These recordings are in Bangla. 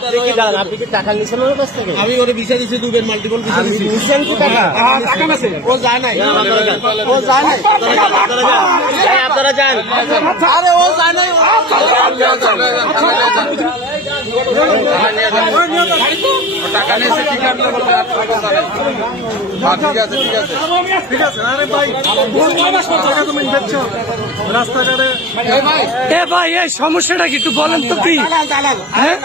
আপনি কি টাকা নিচ্ছেন ওর কাছ থেকে? আমি ওরে ভিসা দিচ্ছি, দুবার মাল্টিপল ভিসা দিচ্ছি। নিচ্ছেন কি টাকা? ও যায় নাই, ও যায় নাই, আপনারা যান। আরে ও যায় নাই, টাকা নিয়েছে, ঠিক আছে ঠিক আছে ঠিক আছে। আরে ভাই তুমি দেখছো রাস্তাঘাটে, ভাই এই সমস্যাটা কি একটু বলেন তো? কি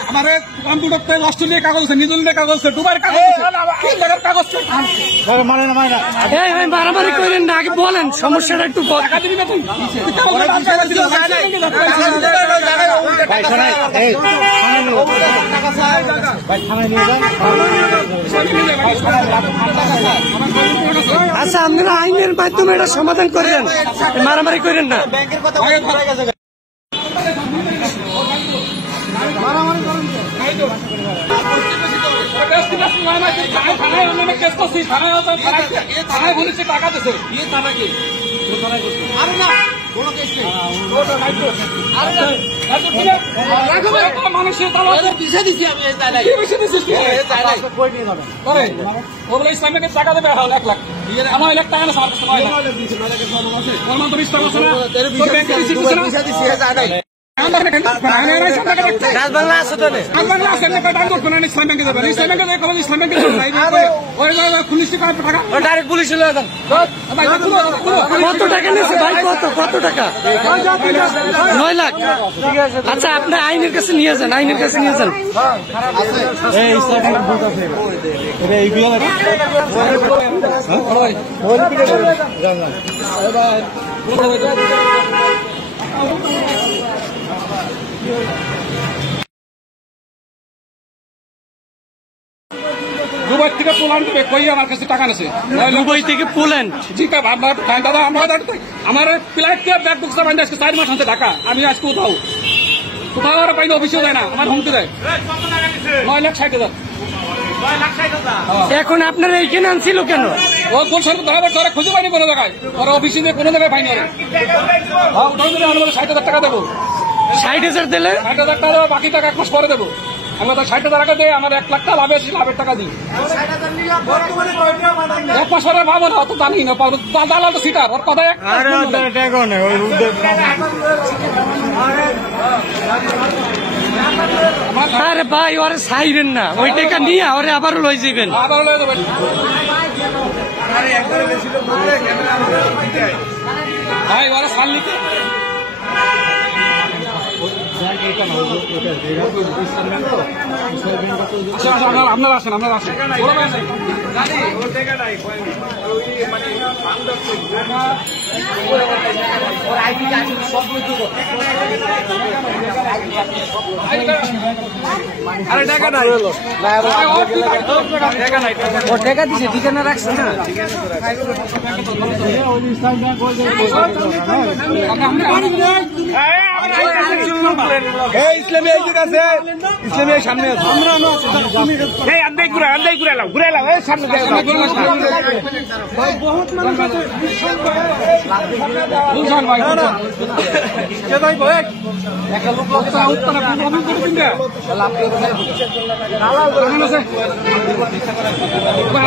আমার কম্পিউটার অস্ট্রেলিয়া কাগজ আছে, নিউজিল্যান্ডের কাগজ আছে, দুবাইয়ের কাগজ আছে, কাগজ মারামারি করেন না, আগে বলেন সমস্যাটা একটু আচ্ছা আপনারা আইনের মাধ্যমে এটা সমাধান করেন, মারামারি করেন না। ব্যাংকের কথা গেছে টাকা দিচ্ছে মানুষের বিষয় দিচ্ছি আমি, ওগুলো ইসলামিকের টাকা দেবে 1 লাখ, আমার 1 লাখ টাকা না, রাজবাংলা আছে তো ডাইরেক্ট পুলিশ কত টাকা নিয়েছে ভাই? কত টাকা? 9 লাখ। আচ্ছা আপনি আইনের কাছে নিয়ে যান, আইনের কাছে নিয়ে যান। দুবাই থেকে পোল্যান্ড দেবে, কই আমার কাছে টাকা নেছে। দুবাই থেকে পোল্যান্ড? জি দাদা, আমার ফ্লাইট দিয়ে ব্যাগ বুকস বান্ধে আজকে 4 মাস হচ্ছে ঢাকা। আমি আজকে কোথাও আর পাইলে অফিসেও যায় না, আমার হুমকি দেয়। 9,60,000। এখন আপনারা এইখানে আনছিল কেন? ও কোন সরকার ধরা খুঁজে পাইনি কোনো জায়গায়, ওরা অফিসে দিয়ে কোনো জায়গায় পাইনি। 60,000 টাকা দেবো। 60,000 দিলে 60,000 টাকা দেবো, বাকি টাকা 1 মাস পরে দেবো। আমরা তো 60,000 টাকা দেয়, আমার 1 লাখ টাকা লাভে আছে, লাভের টাকা দিই। 1 মাস পরে ভাবো না, অত জানি না, দালাল তো সিটার, ওর কথা আরে ভাই ওরে ছাইরেন না, ওই টাকা নিয়ে ওরে আবারও লই যাবেন। আবার লয়ে যাবেন ভাই, ওরা সাল নিতে আপনারা আসেন, আপনারা আসেন। আরে টাকা নাই, ও টাকা দিছে, ঠিকানা রাখছে না। ইসলামী সামনে আছে, ঘুরে এলাম সামনে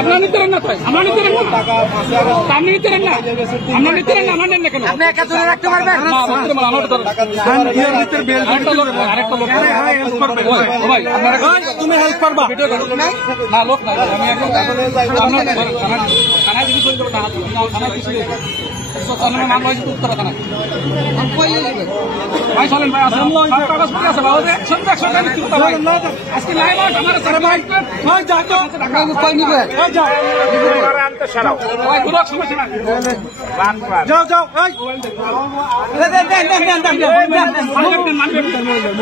আপনার নিতে না, আমরা নিতে না, আপনি নিতে না, আমরা নিতে না, আমরা নেন না কেন? আপনি একা ধরে রাখতে পারবেন? তুমি হেল্প করবা না, লোক নাই, আমি এখন থানায় কিছু করবো না, থানায় কিছু নাম রয়েছে উত্তরা থানা। ভাই চলেন ভাই, আসেন কাগজ পত্র আছে বাবু, 100 টাকা ভাই আজকে নাই মাস আমার সাথে ভাই কোনো সমস্যা না, যাও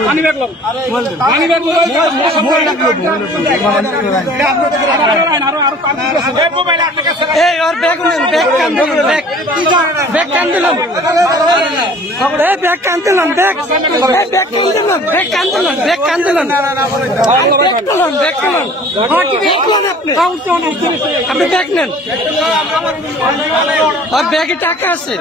মানি ব্যাগ লোক এই ওর ব্যাগ নেন, ব্যাগ কান দিলাম, ব্যাগ কান দিলাম, ব্যাগ কান দিলাম, ব্যাগ ব্যাগ কান দিলাম, ব্যাগ কান দিলাম, ব্যাগ দিলাম, ব্যাগ দিলাম, আপনি ব্যাগ নেন, আর ব্যাগে টাকা আছে।